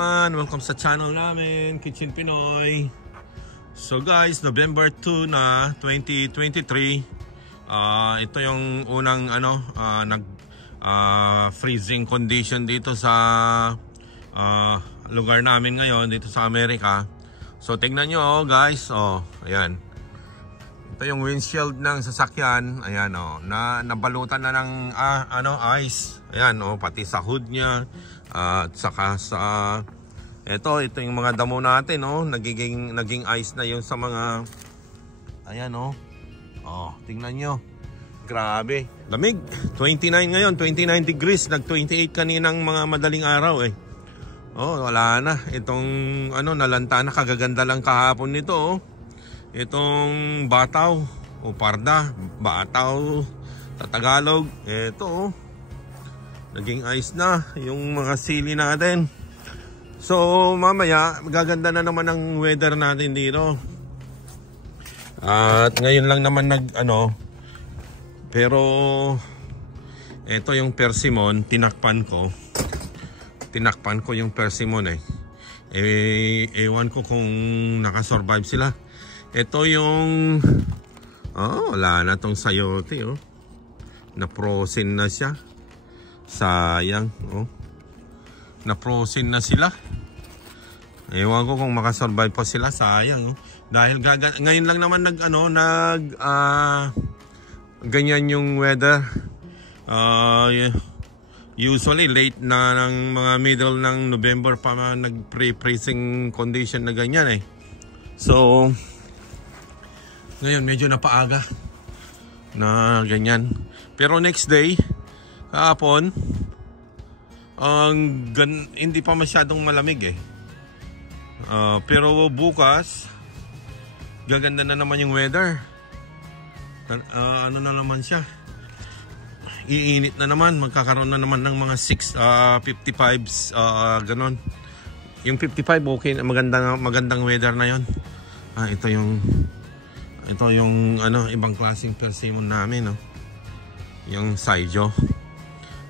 everyone! Welcome sa channel namin, Kitchen Pinoy. So guys, November 2 na 2023. Ito yung unang freezing condition dito sa lugar namin ngayon dito sa Amerika. So tingnan nyo guys, ayan. Ito yung windshield ng sasakyan, ayan na nabalutan na ng ice. Ayan pati sa hood niya. At saka sa ito yung mga damo natin naging ice na yun sa mga ayan tingnan nyo, grabe lamig. 29 ngayon, 29 degrees, nag 28 kaninang mga madaling araw wala na itong nalanta na. Kagaganda lang kahapon nito itong bataw o parda, bataw sa Tagalog. Ito naging ice na yung mga sili natin. So mamaya magaganda na naman ang weather natin dito. At ngayon lang naman pero ito yung persimmon, tinakpan ko yung persimmon ewan ko kung nakasurvive sila. Ito yung wala na tong sayote na frozen na siya. Sayang na frozen na sila. Ewan ko kung makasurvive pa sila, sayang dahil ngayon lang naman ganyan yung weather. Usually late na ng mga middle ng November pa nag pre-freezing condition na ganyan So ngayon medyo napaaga na ganyan. Pero next day, kahapon, hindi pa masyadong malamig pero bukas gaganda na naman yung weather. Na naman siya, iinit na naman, magkakaroon na naman ng mga 55s ganon. Yung 55 okay, magandang weather na yon. Ito yung ibang klaseng persimmon namin yung Saijo.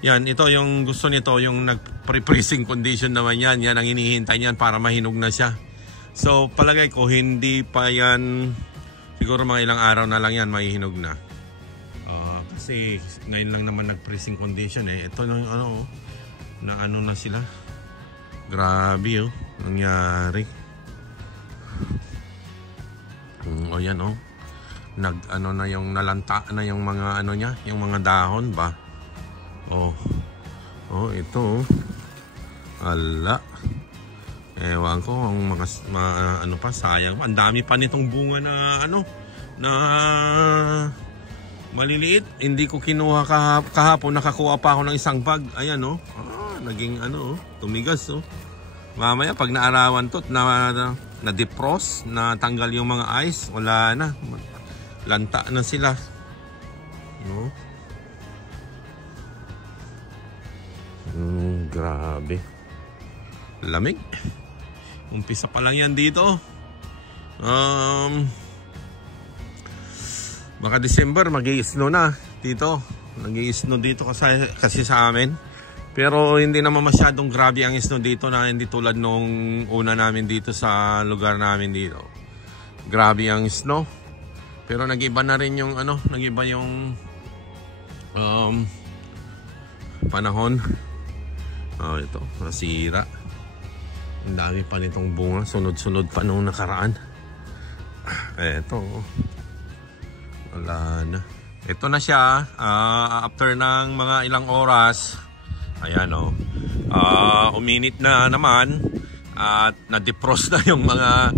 Yan, ito yung gusto nito, yung nag-pre-freezing condition naman yan. Yan ang hinihintay niyan para mahinog na siya. So palagay ko hindi pa yan, siguro mga ilang araw na lang yan mahihinog na. Kasi ngayon lang naman nag-freezing condition Ito yung na sila. Grabe nangyari. Yan na yung nalanta na yung mga niya, yung mga dahon ba. Ito ala, ewan ko ang pa, sayang. Ang dami pa nitong bunga na na maliliit. Hindi ko kinuha kahapon, nakakuha pa ako ng isang bag. Ayan naging tumigas mamaya pag naarawan to na defrost, na tanggal yung mga ice, wala na, lanta na sila grabe lamig. Umpisa pa lang yan dito. Baka December magi-snow na dito. Nagi-snow dito kasi sa amin. Pero hindi naman masyadong grabe ang snow dito, na hindi tulad nung una namin dito sa lugar namin dito. Grabe ang snow. Pero nag-iba na rin yung nag-iba yung panahon. Ito, nasira. Ang dami pa nitong bunga, sunod-sunod pa nung nakaraan. Ito wala na. Ito na siya after ng mga ilang oras. Ayan uminit na naman at na-defrost na yung mga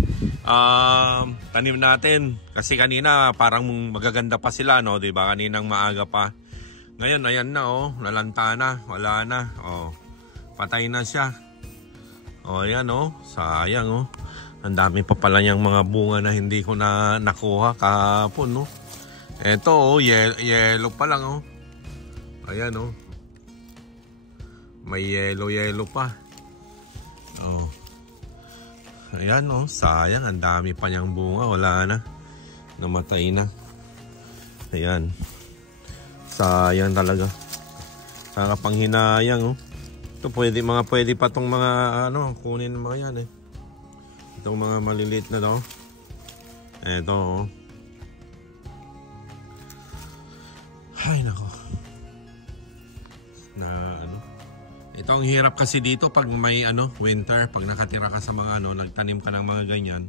tanim natin. Kasi kanina parang magaganda pa sila diba? Kaninang maaga pa. Ngayon ayan na nalanta na, wala na. Patay na siya. Ayan sayang ang dami pa pala niyang mga bunga na hindi ko na nakuha kahapon Ito yellow pa lang ayan may yellow pa. Ayan sayang, ang dami pa niyang bunga, wala na, namatay na. Ayan, sayang talaga. Sa kapanghinayang Ito pwede pa tong mga ano, kunin mga yan eh. Itong mga maliliit na to. Ito oh. Ay nako. Na ano. Ito ang hirap kasi dito pag may ano, winter, pag nakatira ka sa mga ano, nagtanim ka ng mga ganyan.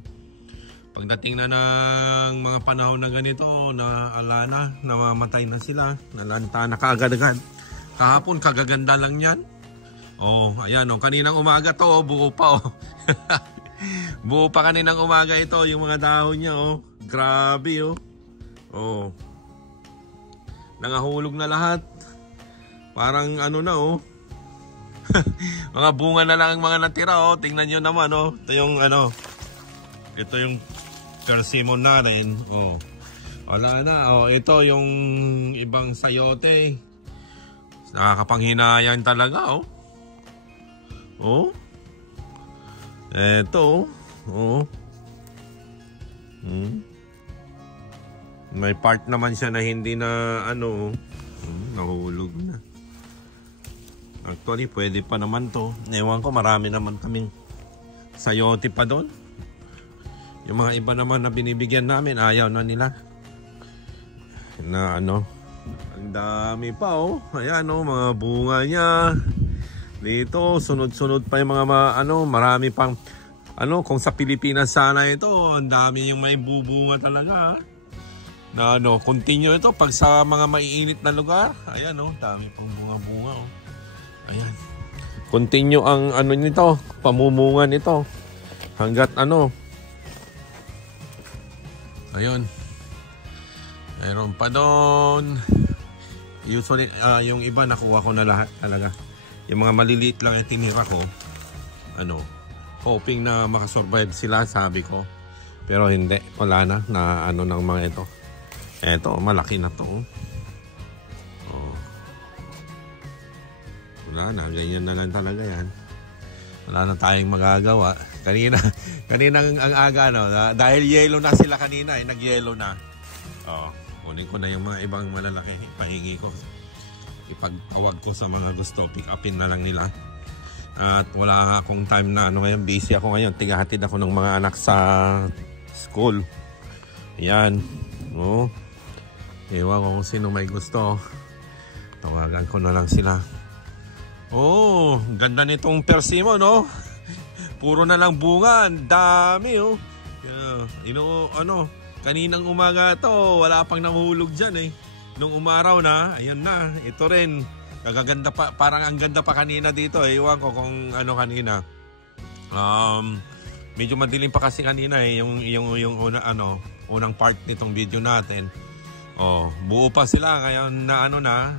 Pagdating na ng mga panahon na ganito, na ala na, namamatay na sila, nalanta na kaagad-agad. Kahapon kagaganda lang yan. Oh, ayan oh, kaninang umaga to, oh, buo pa oh. Buo pa kaninang umaga ito, yung mga dahon niya oh. Grabe oh. Oh. Nangahulog na lahat. Parang ano na oh. Mga bunga na lang ang mga natira oh. Tingnan niyo naman oh. Ito yung ano. Ito yung persimmon natin. Oh. Wala na oh. Ito yung ibang sayote. Nakakapanghinayang talaga oh. Oh. Ito oh. May part naman siya na hindi na ano. Nahulog na. Actually pwede pa naman to. Ewan ko, marami naman kaming sayote pa doon. Yung mga iba naman na binibigyan namin, ayaw na nila. Na ano. Ang dami pa oh. Ayan oh, mga bunga niya. Dito, sunod-sunod pa yung mga marami pang ano, kung sa Pilipinas sana ito, ang dami yung may bubunga talaga. Na ano, continue ito pag sa mga maiinit na lugar. Ayan oh, dami pang bunga-bunga oh. Ayan. Continue ang ano nito, pamumunga nito. Hanggat ano. Ayun. Mayroon pa doon. Usually, yung iba nakuha ko na lahat talaga. Yung mga maliliit lang yung tinira ko. Ano, hoping na makasurvive sila, sabi ko. Pero hindi, wala na ano ng mga ito. Eto, malaki na to. Oh. Wala na, ganyan na lang talaga yan. Wala na tayong magagawa. Kanina ang aga, no? Dahil yellow na sila kanina, nag-yellow na. Oh, kunin ko na yung mga ibang malalaki. Pahingi ko. Ipagtawag ko sa mga gusto, pick upin na lang nila. At wala akong time na ano ngayon, busy ako ngayon. Tigahatid ako ng mga anak sa school. Ayan. Oh. Ewan ko kung sino may gusto. Tawagan ko na lang sila. Oh, ganda nitong persimmon, no? Puro na lang bunga, ang dami, oh. Ano, kaninang umaga to, wala pang nanghulog dyan, eh. Nung umaraw na, ayan na, ito rin. Kagaganda pa, parang ang ganda pa kanina dito, eh. Iwan ko kung ano kanina. Medyo madilim pa kasi kanina, eh, yung unang part nitong video natin. Oh, buo pa sila ngayon na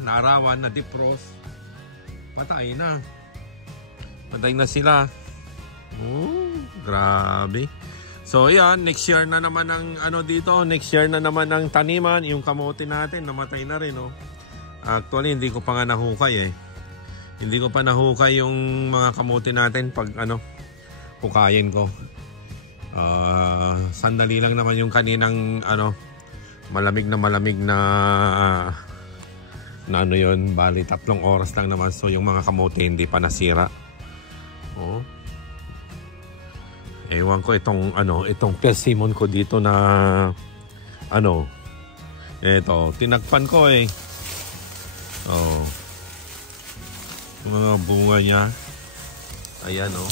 naarawan, na defrost. Patay na. Patay na sila. Oh, grabe. So yan, next year na naman ang dito, next year na naman ang taniman, yung kamote natin namatay na rin oh. Actually hindi ko pa nga nahukay eh. Hindi ko pa nahukay yung mga kamote natin pag hukayin ko. Sandali lang naman yung kaninang malamig na ano yun, bali 3 oras lang naman. So yung mga kamote hindi pa nasira. Oh. Ewan ko itong persimmon ko dito na eto, tinagpan ko eh. Oh. Yung mga bunga niya. Ayan oh.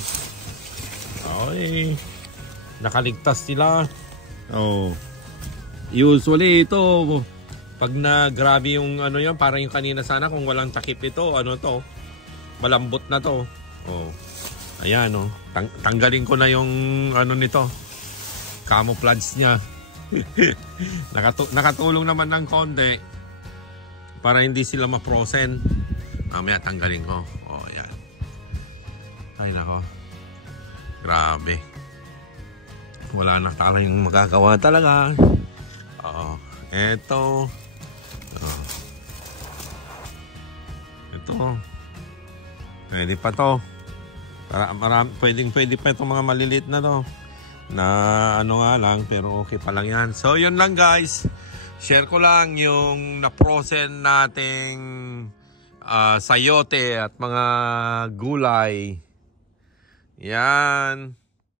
Okay. Nakaligtas sila. Oh. Usually ito pag na grabe yung yan, parang yung kanina sana kung walang takip ito, to, malambot na to. Oh. Ayan oh. Tanggalin ko na yung nito. Camouflage niya. Nakatulong naman ng konti para hindi sila ma-frozen. Mamaya tanggalin ko. Oh, ayan. Ay nako. Grabe. Wala na tayong magagawa talaga. Oo. Eto. Ito. Pwede pa to. Pwede pa itong mga maliliit na to. Na nga lang, pero okay pa lang yan. So, yun lang guys. Share ko lang yung na-frozen nating sayote at mga gulay. Yan.